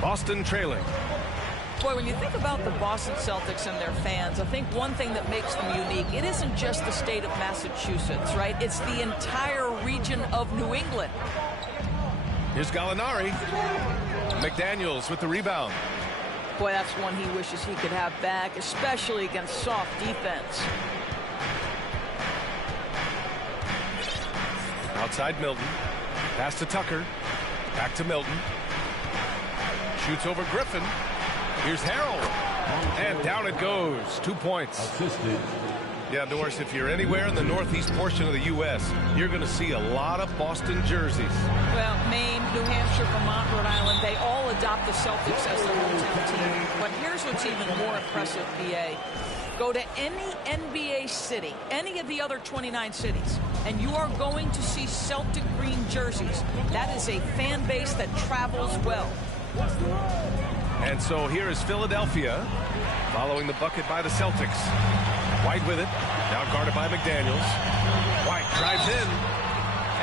Boston trailing. Boy, when you think about the Boston Celtics and their fans, I think one thing that makes them unique, it isn't just the state of Massachusetts, right? It's the entire region of New England. Here's Gallinari. McDaniels with the rebound. Boy, that's one he wishes he could have back, especially against soft defense. Outside Milton. Pass to Tucker. Back to Milton. Shoots over Griffin. Here's Harrell. And down it goes. 2 points. Yeah, Norris, if you're anywhere in the northeast portion of the U.S., you're going to see a lot of Boston jerseys. Well, Maine, New Hampshire, Vermont, Rhode Island, they all adopt the Celtics as their hometown team. But here's what's even more impressive, BA. Go to any NBA city, any of the other 29 cities, and you are going to see Celtic green jerseys. That is a fan base that travels well. And so here is Philadelphia following the bucket by the Celtics. White with it. Now guarded by McDaniels. White drives in.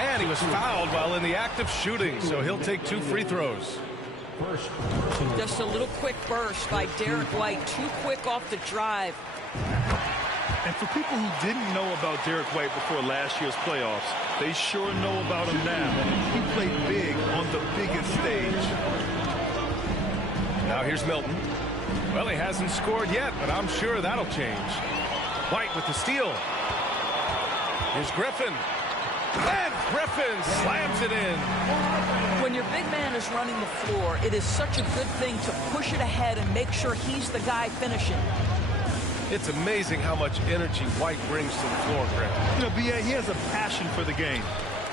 And he was fouled while in the act of shooting, so he'll take 2 free throws. Just a little quick burst by Derek White. Too quick off the drive. And for people who didn't know about Derek White before last year's playoffs, they sure know about him now. He played big on the biggest stage. Now here's Milton. Well, he hasn't scored yet, but I'm sure that'll change. White with the steal. Here's Griffin. And Griffin slams it in. When your big man is running the floor, it is such a good thing to push it ahead and make sure he's the guy finishing. It's amazing how much energy White brings to the floor, Greg. You know, B.A., he has a passion for the game.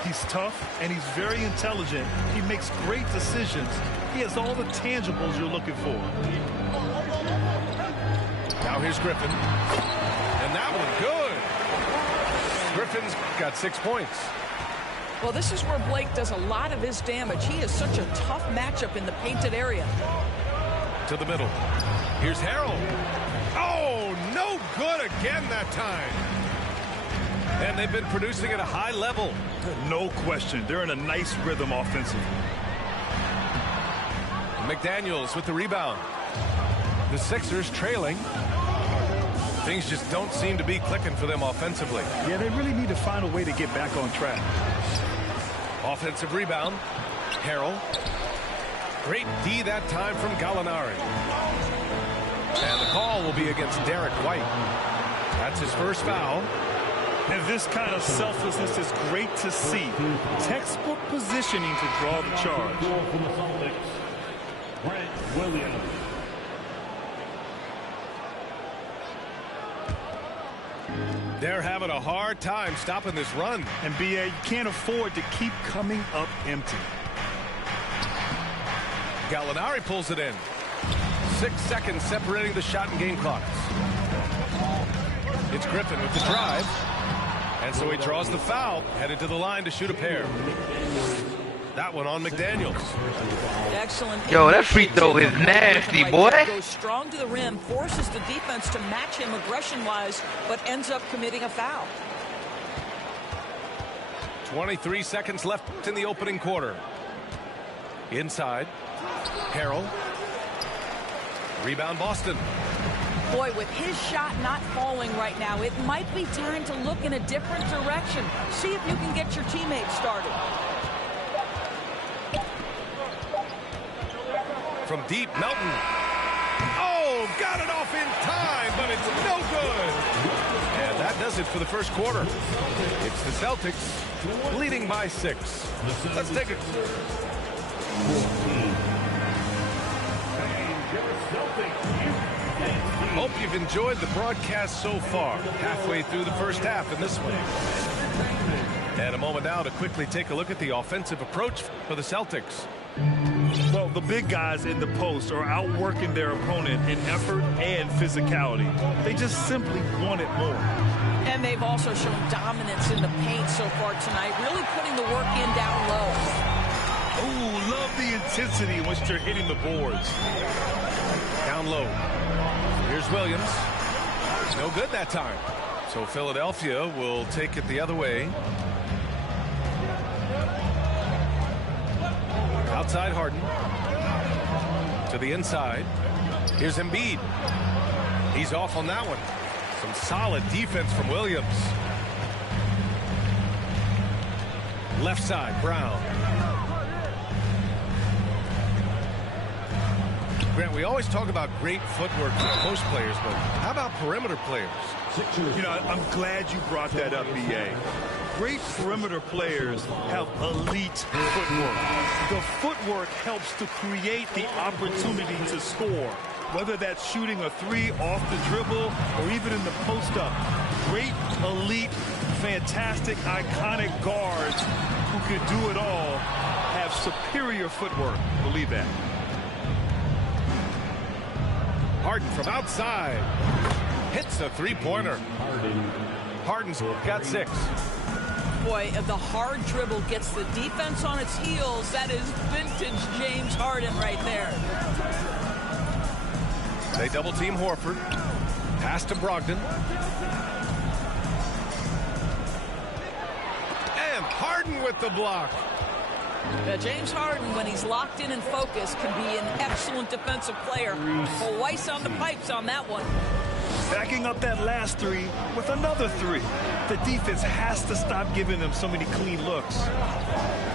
He's tough, and he's very intelligent. He makes great decisions. He has all the tangibles you're looking for. Now here's Griffin. And that one good. Griffin's got 6 points. Well, this is where Blake does a lot of his damage. He is such a tough matchup in the painted area. To the middle. Here's Harrell. Oh, no good again that time. And they've been producing at a high level. No question. They're in a nice rhythm offensively. McDaniels with the rebound. The Sixers trailing. Things just don't seem to be clicking for them offensively. Yeah, they really need to find a way to get back on track. Offensive rebound. Harrell. Great D that time from Gallinari. And the call will be against Derek White. That's his first foul. And this kind of selflessness is great to see. Textbook positioning to draw the charge. Grant Williams. They're having a hard time stopping this run. And B.A., you can't afford to keep coming up empty. Gallinari pulls it in. 6 seconds separating the shot and game clocks. It's Griffin with the drive. And so he draws the foul, headed to the line to shoot a pair. That one on McDaniels. Excellent. Yo, that free throw is nasty, boy. Goes strong to the rim, forces the defense to match him aggression-wise, but ends up committing a foul. 23 seconds left in the opening quarter. Inside. Harrell. Rebound Boston. Boy, with his shot not falling right now, it might be time to look in a different direction. See if you can get your teammates started. From deep, Melton. Oh, got it off in time, but it's no good. And that does it for the first quarter. It's the Celtics leading by 6. Let's take it. Hope you've enjoyed the broadcast so far. Halfway through the first half in this one. And a moment now to quickly take a look at the offensive approach for the Celtics. Well, the big guys in the post are outworking their opponent in effort and physicality. They just simply want it more. And they've also shown dominance in the paint so far tonight, really putting the work in down low. Ooh, love the intensity in which they're hitting the boards. Down low. Here's Williams. No good that time. So Philadelphia will take it the other way. Outside Harden. To the inside. Here's Embiid. He's off on that one. Some solid defense from Williams. Left side, Brown. Grant, we always talk about great footwork for post players, but how about perimeter players? You know, I'm glad you brought that up, B.A. Great perimeter players have elite footwork. The footwork helps to create the opportunity to score, whether that's shooting a three off the dribble or even in the post-up. Great, elite, fantastic, iconic guards who can do it all have superior footwork. Believe that. Harden from outside. Hits a three-pointer. Harden's got 6. Boy, if the hard dribble gets the defense on its heels, that is vintage James Harden right there. They double-team Horford. Pass to Brogdon. And Harden with the block. James Harden, when he's locked in and focused, can be an excellent defensive player. Well, Weiss on the pipes on that one. Backing up that last three with another three. The defense has to stop giving them so many clean looks.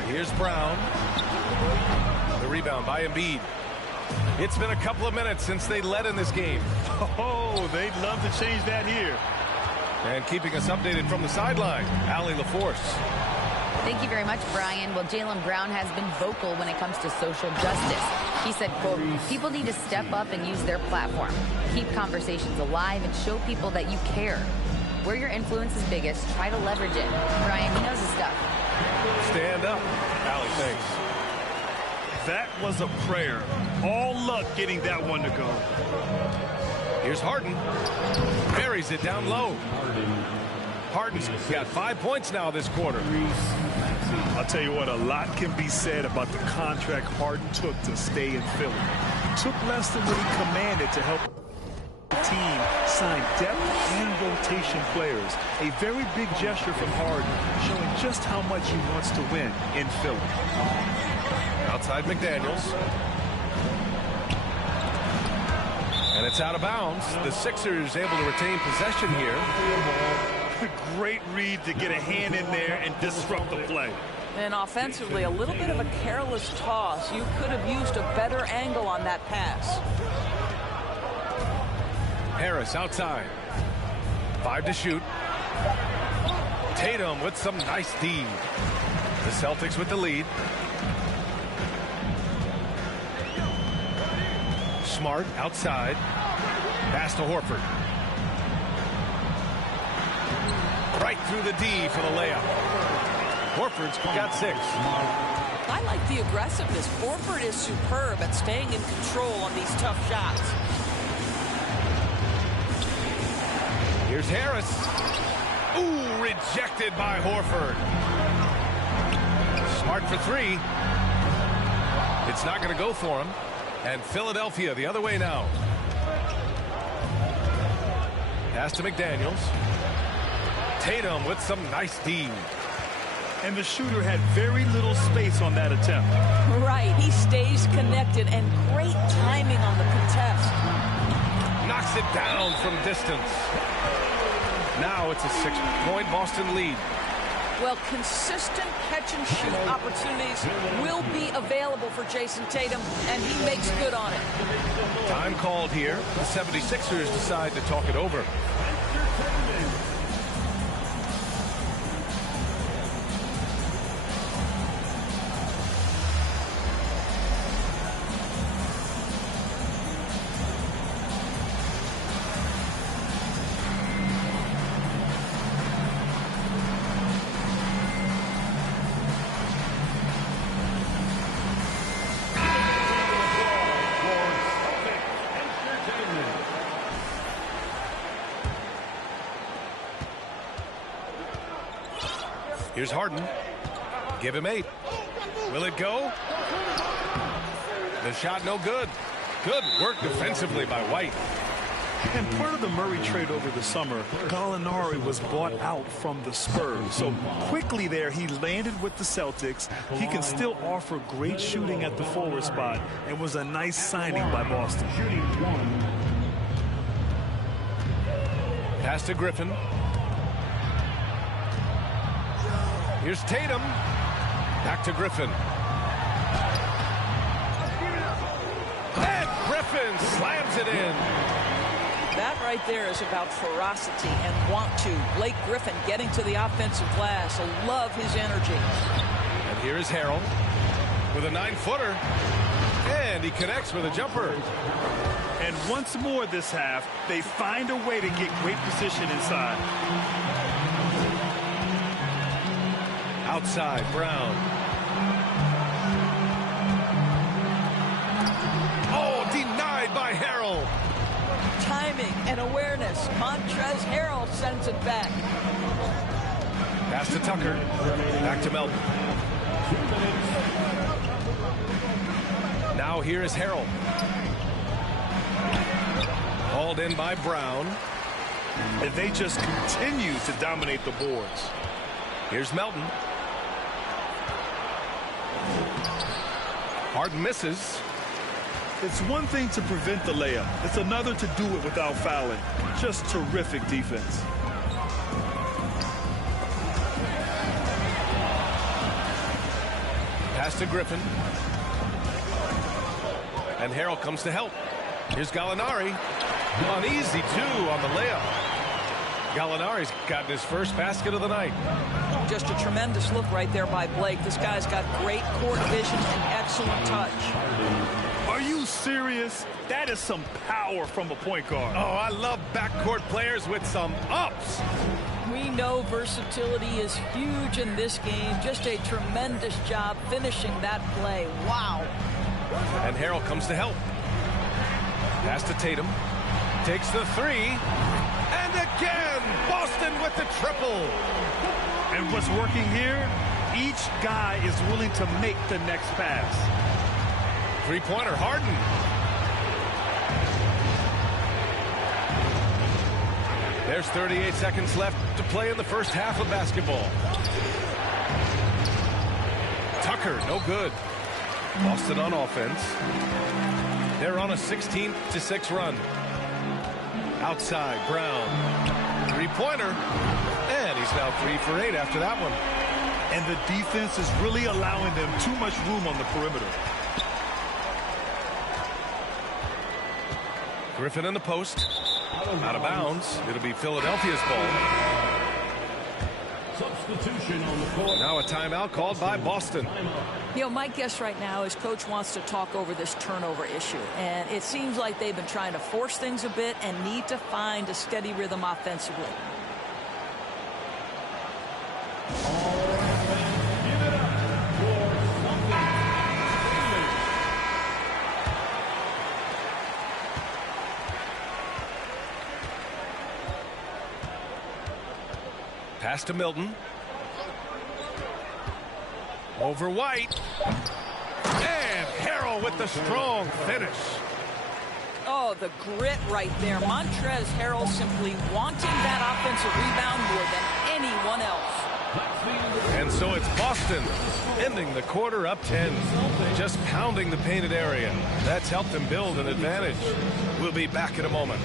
Here's Brown. The rebound by Embiid. It's been a couple of minutes since they led in this game. Oh, they'd love to change that here. And keeping us updated from the sideline, Allie LaForce. Thank you very much, Brian. Well, Jaylen Brown has been vocal when it comes to social justice. He said, quote, people need to step up and use their platform. Keep conversations alive and show people that you care. Where your influence is biggest, try to leverage it. Brian, he knows his stuff. Stand up. Allie, thanks. That was a prayer. All luck getting that one to go. Here's Harden. Buries it down low. Harden's got 5 points now this quarter. I'll tell you what, a lot can be said about the contract Harden took to stay in Philly. Took less than what he commanded to help the team sign depth and rotation players. A very big gesture from Harden, showing just how much he wants to win in Philly. Outside McDaniels. And it's out of bounds. The Sixers able to retain possession here. Great read to get a hand in there and disrupt the play. And offensively, a little bit of a careless toss. You could have used a better angle on that pass. Harris outside. 5 to shoot. Tatum with some nice D. The Celtics with the lead. Smart outside. Pass to Horford. Right through the D for the layup. Horford's got 6. I like the aggressiveness. Horford is superb at staying in control on these tough shots. Here's Harris. Ooh, rejected by Horford. Smart for 3. It's not going to go for him. And Philadelphia the other way now. Pass to McDaniels. Tatum with some nice D. And the shooter had very little space on that attempt. Right, he stays connected and great timing on the contest. Knocks it down from distance. Now it's a 6-point Boston lead. Well, consistent catch and shoot opportunities will be available for Jason Tatum, and he makes good on it. Time called here. The 76ers decide to talk it over. Here's Harden. Give him 8. Will it go? The shot no good. Good work defensively by White. And part of the Murray trade over the summer, Gallinari was bought out from the Spurs. So quickly there, he landed with the Celtics. He can still offer great shooting at the forward spot. It was a nice signing by Boston. Pass to Griffin. Here's Tatum. Back to Griffin. And Griffin slams it in. That right there is about ferocity and want to. Blake Griffin getting to the offensive glass. I love his energy. And here is Harrell with a 9-footer. And he connects with a jumper. And once more this half, they find a way to get great position inside. Outside, Brown. Oh, denied by Harrell. Timing and awareness. Montrezl Harrell sends it back. Pass to Tucker. Back to Melton. Now here is Harrell. Hauled in by Brown. And they just continue to dominate the boards. Here's Melton. Harden misses. It's one thing to prevent the layup. It's another to do it without fouling. Just terrific defense. Pass to Griffin. And Harrell comes to help. Here's Gallinari. An easy two on the layup. Gallinari's gotten his first basket of the night. Just a tremendous look right there by Blake. This guy's got great court vision and excellent touch. Are you serious? That is some power from a point guard. Oh, I love backcourt players with some ups. We know versatility is huge in this game. Just a tremendous job finishing that play. Wow. And Harrell comes to help. Pass to Tatum. Takes the three. And again, Boston with the triple. And what's working here? Each guy is willing to make the next pass. Three-pointer, Harden. There's 38 seconds left to play in the first half of basketball. Tucker, no good. Boston on offense. They're on a 16-6 run. Outside, Brown. Three-pointer. And he's now 3 for 8 after that one. And the defense is really allowing them too much room on the perimeter. Griffin in the post. Out of bounds. It'll be Philadelphia's ball. Substitution on the court. Now a timeout called by Boston. You know, my guess right now is Coach wants to talk over this turnover issue. And it seems like they've been trying to force things a bit and need to find a steady rhythm offensively. Pass to Milton. Over White. And Harrell with the strong finish. Oh, the grit right there. Montrezl Harrell simply wanting that offensive rebound more than anyone else. And so it's Boston ending the quarter up 10. Just pounding the painted area. That's helped them build an advantage. We'll be back in a moment.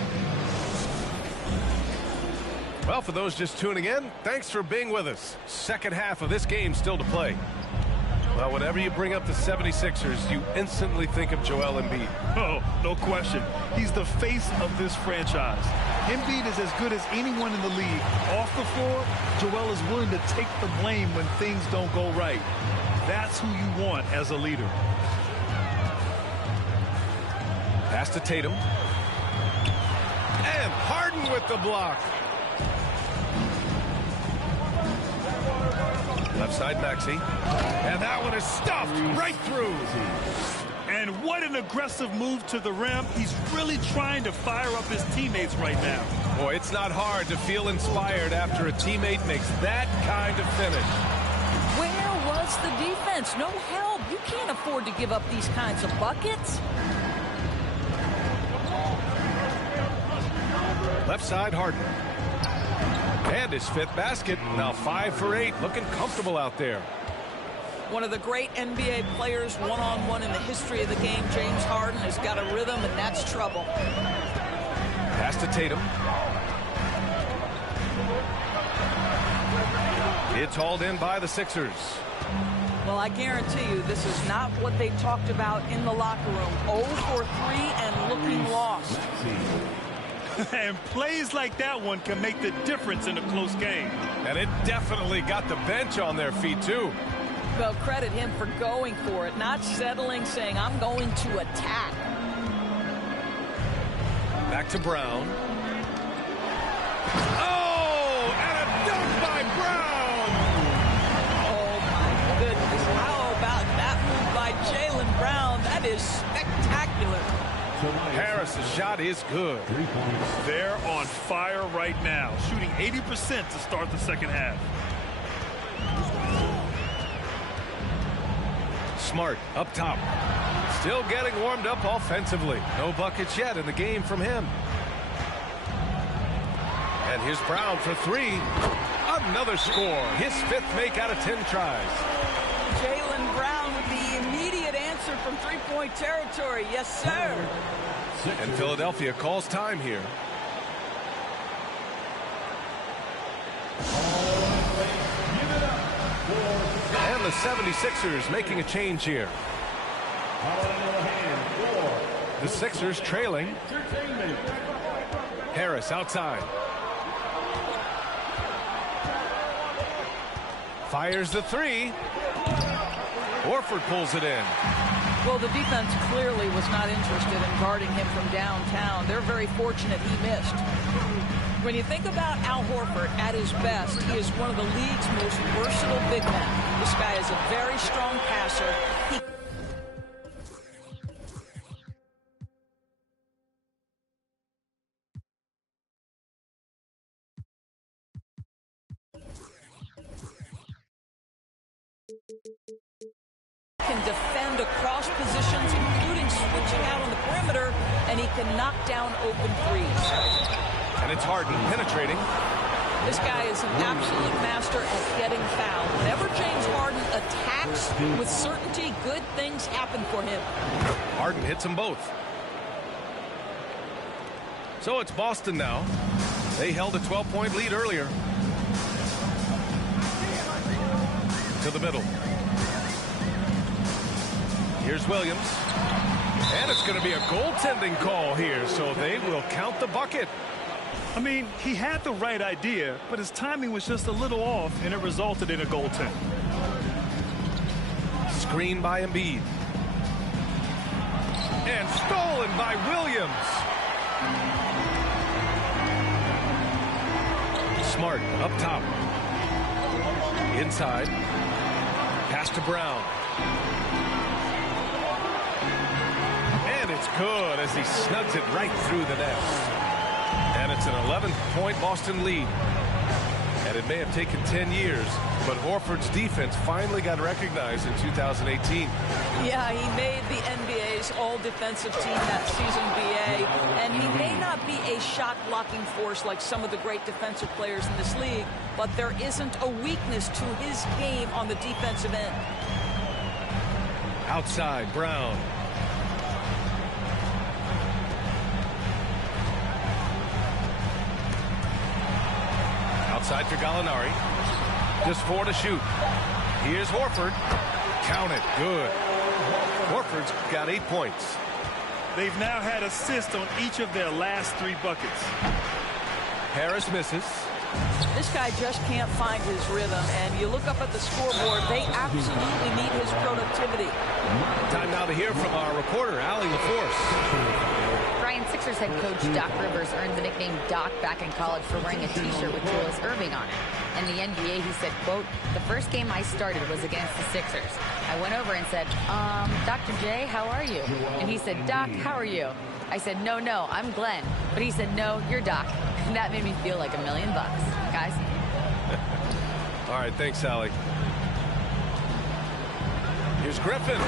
Well, for those just tuning in, thanks for being with us. Second half of this game still to play. Well, whenever you bring up the 76ers, you instantly think of Joel Embiid. Oh, no question. He's the face of this franchise. Embiid is as good as anyone in the league. Off the floor, Joel is willing to take the blame when things don't go right. That's who you want as a leader. Pass to Tatum. And Harden with the block. Left side, Maxey. And that one is stuffed right through. And what an aggressive move to the rim. He's really trying to fire up his teammates right now. Boy, it's not hard to feel inspired after a teammate makes that kind of finish. Where was the defense? No help. You can't afford to give up these kinds of buckets. Left side, Harden. And his 5th basket. Now 5 for 8. Looking comfortable out there. One of the great NBA players one-on-one in the history of the game, James Harden, has got a rhythm, and that's trouble. Pass to Tatum. It's hauled in by the Sixers. Well, I guarantee you this is not what they talked about in the locker room. 0 for 3 and looking lost. And plays like that one can make the difference in a close game. And it definitely got the bench on their feet, too. Well, credit him for going for it, not settling, saying, I'm going to attack. Back to Brown. Oh, and a dunk by Brown! Oh, my goodness. How about that move by Jaylen Brown? That is spectacular. Harris's shot is good. They're on fire right now, shooting 80% to start the second half. Smart up top. Still getting warmed up offensively. No buckets yet in the game from him. And here's Brown for 3. Another score. His 5th make out of 10 tries. Jaylen Brown with the immediate answer from three-point territory. Yes, sir. And Philadelphia calls time here. And the 76ers making a change here. The Sixers trailing. Harris outside. Fires the 3. Horford pulls it in. Well, the defense clearly was not interested in guarding him from downtown. They're very fortunate he missed. When you think about Al Horford at his best, he is one of the league's most versatile big men. This guy is a very strong passer. He can defend across positions, including switching out on the perimeter, and he can knock down open threes. And it's Harden penetrating. This guy is an absolute master at getting fouled. Whenever James Harden attacks with certainty, good things happen for him. Harden hits them both. So it's Boston now. They held a 12-point lead earlier. To the middle. Here's Williams. And it's going to be a goaltending call here, so they will count the bucket. I mean, he had the right idea, but his timing was just a little off, and it resulted in a goaltend. Screen by Embiid. And stolen by Williams. Smart up top. Inside. Pass to Brown. And it's good as he snugs it right through the net. And it's an 11-point Boston lead. And it may have taken 10 years, but Horford's defense finally got recognized in 2018. Yeah, he made the NBA's all-defensive team that season, BA. And he may not be a shot-blocking force like some of the great defensive players in this league, but there isn't a weakness to his game on the defensive end. Outside, Brown. Outside for Gallinari. Just 4 to shoot. Here's Horford. Count it. Good. Horford's got 8 points. They've now had assists on each of their last 3 buckets. Harris misses. This guy just can't find his rhythm, and you look up at the scoreboard, they absolutely need his productivity. Time now to hear from our reporter, Allie LaForce. Brian, Sixers head coach Doc Rivers earned the nickname Doc back in college for wearing a t-shirt with Julius Erving on it. In the NBA, he said, quote, "The first game I started was against the Sixers. I went over and said, Dr. J, how are you?" And he said, "Doc, how are you?" I said, no, I'm Glenn. But he said, "No, you're Doc." And that made me feel like $1 million, guys. All right, thanks, Allie. Here's Griffin.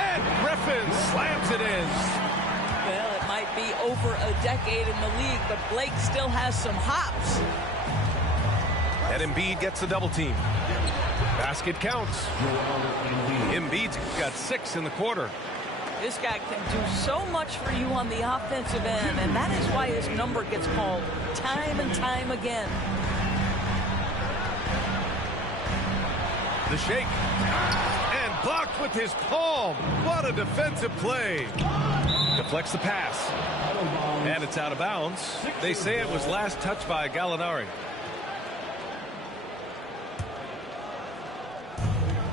And Griffin slams it in. Well, it might be over a decade in the league, but Blake still has some hops. And Embiid gets the double team. Basket counts. Embiid's got 6 in the quarter. This guy can do so much for you on the offensive end, and that is why his number gets called time and time again. The shake. And blocked with his palm. What a defensive play. Deflects the pass. And it's out of bounds. They say it was last touched by Gallinari.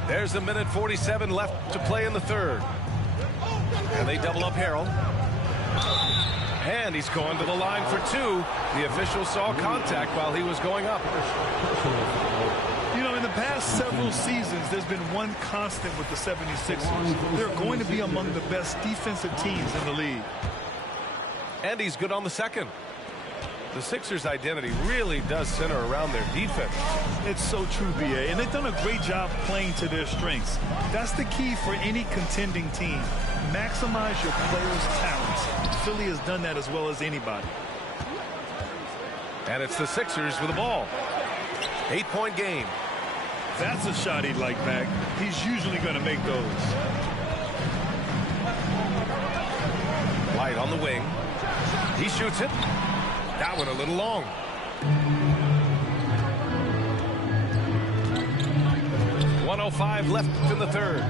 There's a minute 47 left to play in the third. And they double up Harrell. And he's going to the line for 2. The official saw contact while he was going up. You know, in the past several seasons, there's been one constant with the 76ers. They're going to be among the best defensive teams in the league. And he's good on the second. The Sixers' identity really does center around their defense. It's so true, B.A., and they've done a great job playing to their strengths. That's the key for any contending team. Maximize your players' talents. Philly has done that as well as anybody. And it's the Sixers with the ball. 8-point game. That's a shot he'd like back. He's usually going to make those. White on the wing. He shoots it. That one a little long. .105 left in the third.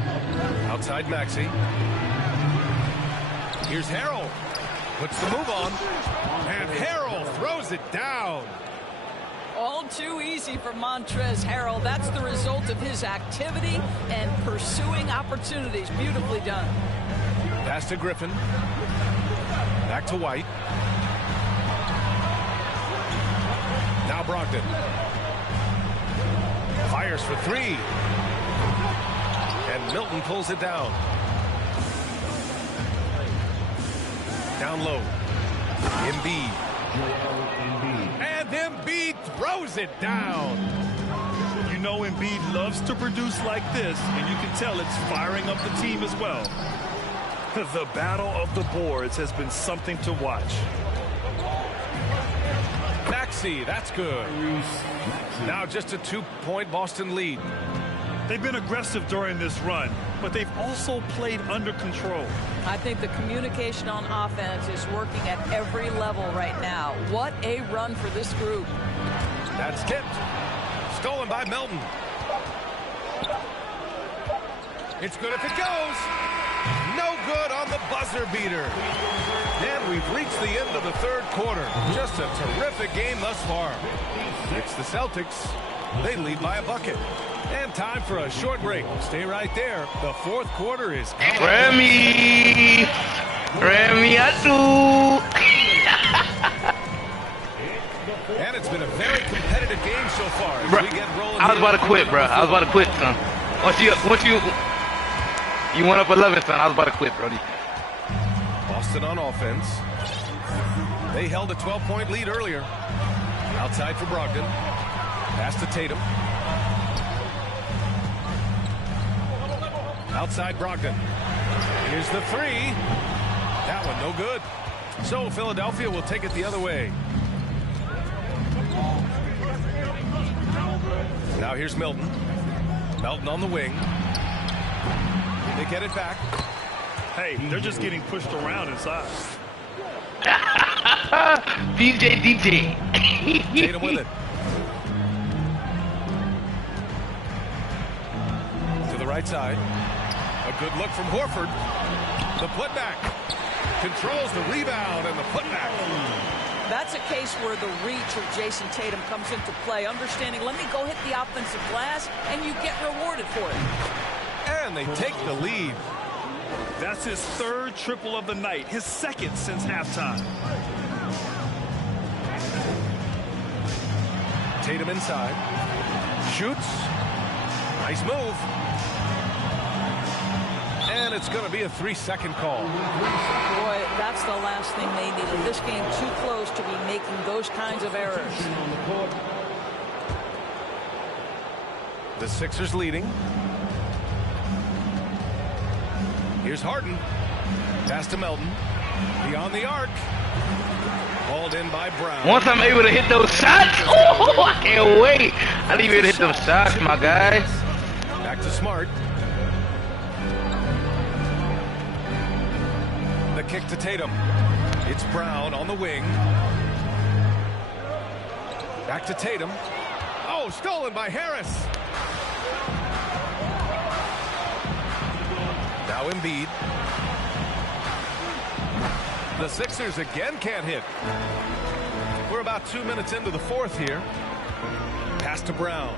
Outside Maxey. Here's Harrell. Puts the move on. And Harrell throws it down. All too easy for Montrezl Harrell. That's the result of his activity and pursuing opportunities. Beautifully done. Pass to Griffin. Back to White. Now Brogdon. Fires for 3. And Milton pulls it down. Down low. Embiid. And Embiid throws it down. You know Embiid loves to produce like this, and you can tell it's firing up the team as well. The battle of the boards has been something to watch. Maxey, that's good. Now just a 2-point Boston lead. They've been aggressive during this run, but they've also played under control. I think the communication on offense is working at every level right now. What a run for this group. That's tipped. Stolen by Melton. It's good if it goes. No good on the buzzer beater. And we've reached the end of the third quarter. Just a terrific game thus far. It's the Celtics. They lead by a bucket. And time for a short break. Stay right there. The fourth quarter is Remy Atu. And it's been a very competitive game so far. As we get rolling. I was about to quit, bro. I was about to quit, son. Once you went up 11, son, I was about to quit, Brody. Boston on offense. They held a 12-point lead earlier. Outside for Brogdon. Pass to Tatum. Outside Brogdon. Here's the 3. That one no good. So Philadelphia will take it the other way. Now here's Milton. Melton on the wing. They get it back. Hey, they're just getting pushed around inside. DJ. Tatum with it. To the right side. A good look from Horford. The putback. Controls the rebound and the putback. That's a case where the reach of Jason Tatum comes into play. Understanding, let me go hit the offensive glass, and you get rewarded for it. And they take the lead. That's his third triple of the night, his second since halftime. Tatum inside. Shoots. Nice move. And it's going to be a 3-second call. Boy, that's the last thing they needed. This game too close to be making those kinds of errors. The Sixers leading. Here's Harden. Pass to Melton. Beyond the arc. Hauled in by Brown. Once I'm able to hit those shots, oh, I can't wait. I need you to hit those shots, my guy. Back to Smart. The kick to Tatum. It's Brown on the wing. Back to Tatum. Oh, stolen by Harris. Now Embiid. The Sixers again can't hit. We're about 2 minutes into the fourth here. Pass to Brown.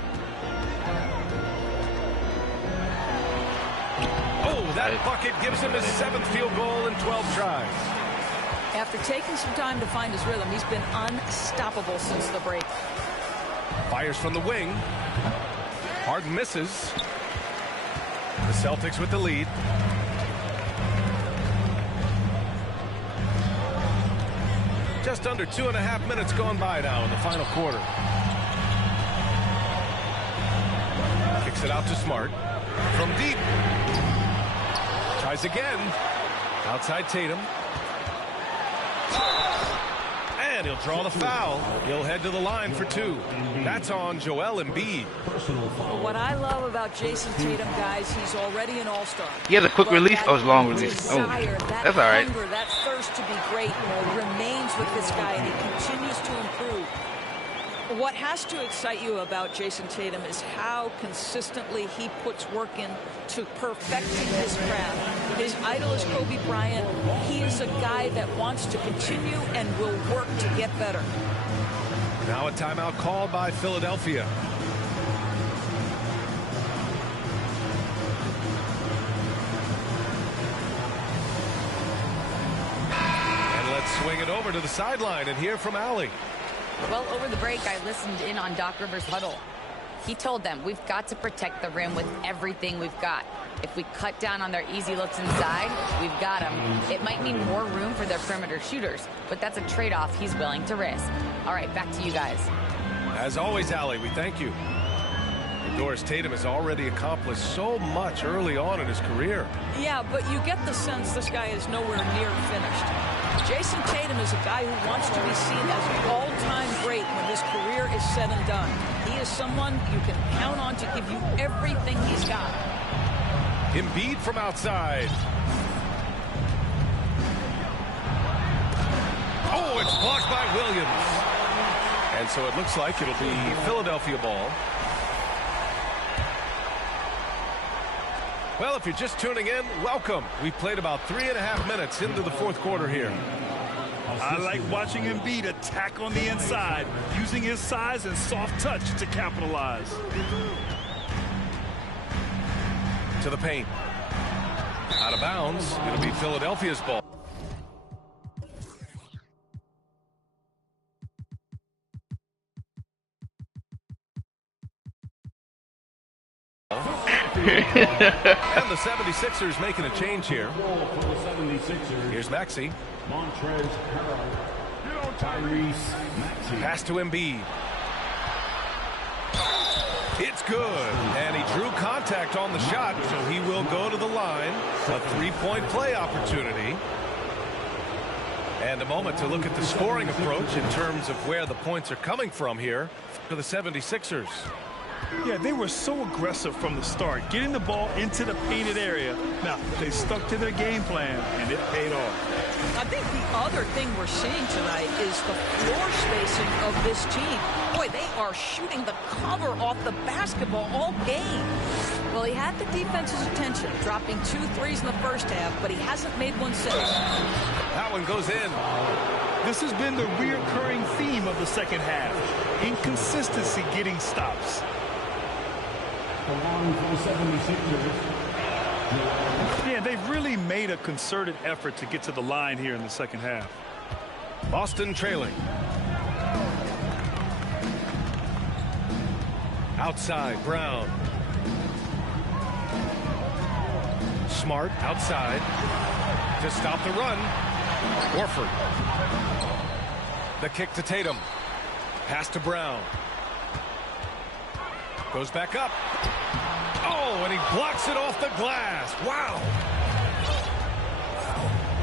Oh, that bucket gives him his 7th field goal in 12 tries. After taking some time to find his rhythm, he's been unstoppable since the break. Fires from the wing. Harden misses. The Celtics with the lead. Just under 2.5 minutes gone by now in the final quarter. Kicks it out to Smart. From deep. Tries again. Outside Tatum. And he'll draw the foul. He'll head to the line for 2. That's on Joel Embiid. What I love about Jason Tatum, guys, he's already an all-star. He has a quick release. Oh, it's long release. Oh, that's all right. Hunger, that thirst to be great remains with this guy, and he continues to improve. What has to excite you about Jason Tatum is how consistently he puts work in to perfecting his craft. His idol is Kobe Bryant. He is a guy that wants to continue and will work to get better. Now a timeout called by Philadelphia. And let's swing it over to the sideline and hear from Allie. Well, over the break, I listened in on Doc Rivers' huddle. He told them, we've got to protect the rim with everything we've got. If we cut down on their easy looks inside, we've got them. It might mean more room for their perimeter shooters, but that's a trade-off he's willing to risk. All right, back to you guys. As always, Allie, we thank you. Doris, Tatum has already accomplished so much early on in his career. Yeah, but you get the sense this guy is nowhere near finished. Jason Tatum is a guy who wants to be seen as an all-time great when his career is said and done. He is someone you can count on to give you everything he's got. Embiid from outside. Oh, it's blocked by Williams. And so it looks like it'll be Philadelphia ball. Well, if you're just tuning in, welcome. We've played about 3.5 minutes into the fourth quarter here. I like watching Embiid attack on the inside, using his size and soft touch to capitalize. To the paint. Out of bounds. It'll be Philadelphia's ball. And the 76ers making a change here. Here's Maxey. Montrezl Harrell. Tyrese Maxey. Pass to Embiid. It's good. And he drew contact on the shot, so he will go to the line. A three-point play opportunity. And a moment to look at the scoring approach in terms of where the points are coming from here for the 76ers. Yeah, they were so aggressive from the start, getting the ball into the painted area. Now, they stuck to their game plan, and it paid off. I think the other thing we're seeing tonight is the floor spacing of this team. Boy, they are shooting the cover off the basketball all game. Well, he had the defense's attention, dropping 2 threes in the first half, but he hasn't made one since. That one goes in. This has been the reoccurring theme of the second half. Inconsistency getting stops. Along for the 76ers. Yeah, they've really made a concerted effort to get to the line here in the second half. Boston trailing. Outside, Brown. Smart outside to stop the run. Horford. The kick to Tatum. Pass to Brown. Goes back up. Oh, and he blocks it off the glass. Wow.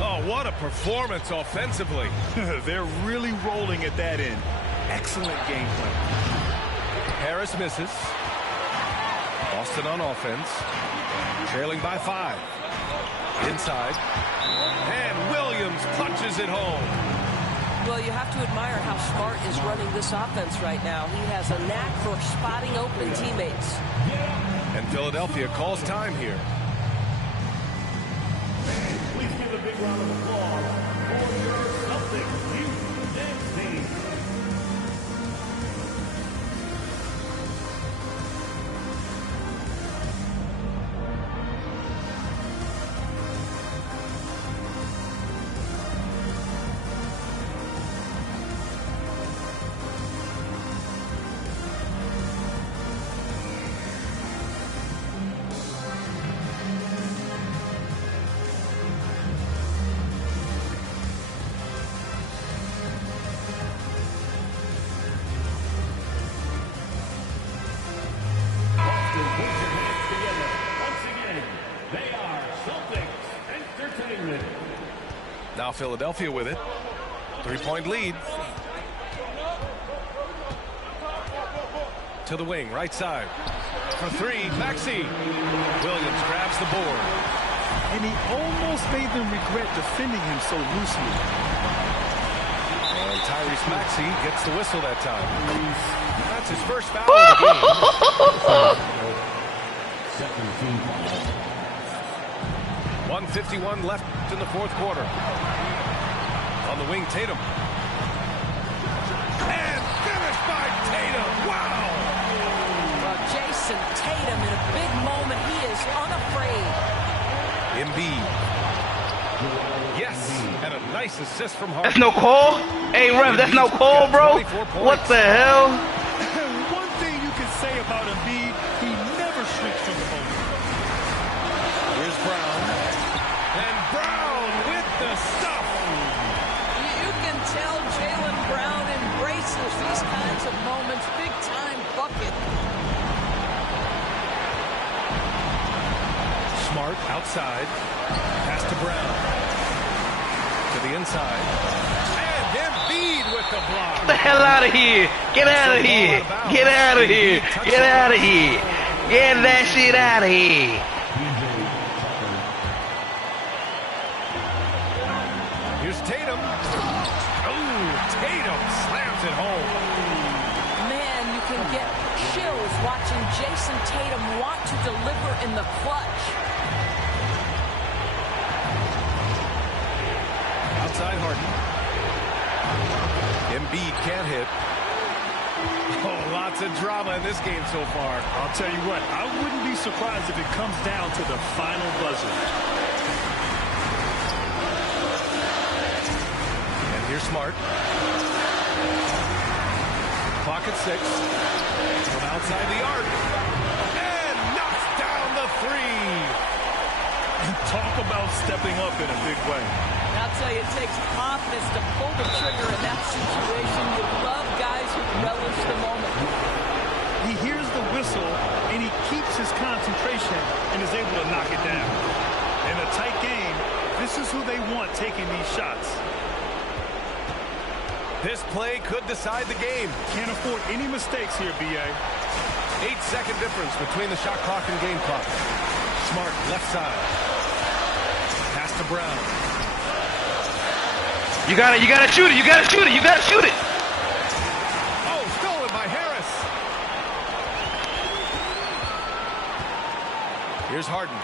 Oh, Wow, what a performance offensively. They're really rolling at that end. Excellent game plan. Harris misses. Boston on offense. Trailing by 5. Inside. And Williams punches it home. Well, you have to admire how Smart is running this offense right now. He has a knack for spotting open teammates. And Philadelphia calls time here. Please give a big round of applause for your Celtics, Houston team. Now Philadelphia with it. 3-point lead. To the wing, right side. For 3, Maxey. Williams grabs the board. And he almost made them regret defending him so loosely. And Tyrese Maxey gets the whistle that time. That's his first foul of the game. 1:51 left in the fourth quarter. On the wing, Tatum. And finished by Tatum. Wow! Well, Jason Tatum in a big moment. He is unafraid. Embiid. Yes, and a nice assist from Harden. That's no call? Hey, ref, that's no call, bro? What the hell? One thing you can say about Embiid, he never shrinks from the moment. Here's Brown. And Brown with the stuff. You can tell Jaylen Brown embraces these kinds of moments. Big-time bucket. Smart outside. Pass to Brown. To the inside. And Embiid with the block. Get the hell out of here. Get out of here. Get out of here. Get out of here. Get that shit out of here. Here's Tatum. Oh, Tatum slams it home. Man, you can get chills watching Jason Tatum want to deliver in the clutch. Outside Harden. Embiid can't hit. Oh, lots of drama in this game so far. I'll tell you what, I wouldn't be surprised if it comes down to the final buzzer. And here's Smart. Clock at 6. From outside the arc. And knocks down the 3. Talk about stepping up in a big way. I'll tell you, it takes confidence to pull the trigger in that situation. You love guys who relish the moment. He hears the whistle, and he keeps his concentration and is able to knock it down. In a tight game, this is who they want taking these shots. This play could decide the game. Can't afford any mistakes here, B.A. 8-second difference between the shot clock and game clock. Smart, left side. Pass to Brown. You gotta shoot it. You gotta shoot it. You gotta shoot it. Oh, stolen by Harris. Here's Harden.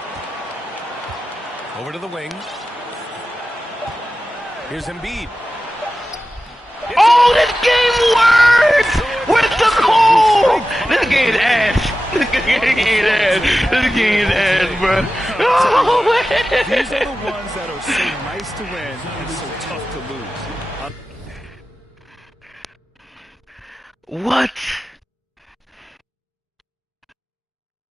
Over to the wing. Here's Embiid. Oh, this game works! Where's the call? This game's ass. This game's ass. This game's ass, bro. Oh, man. These are the ones that are so nice to win and so tough to lose. What?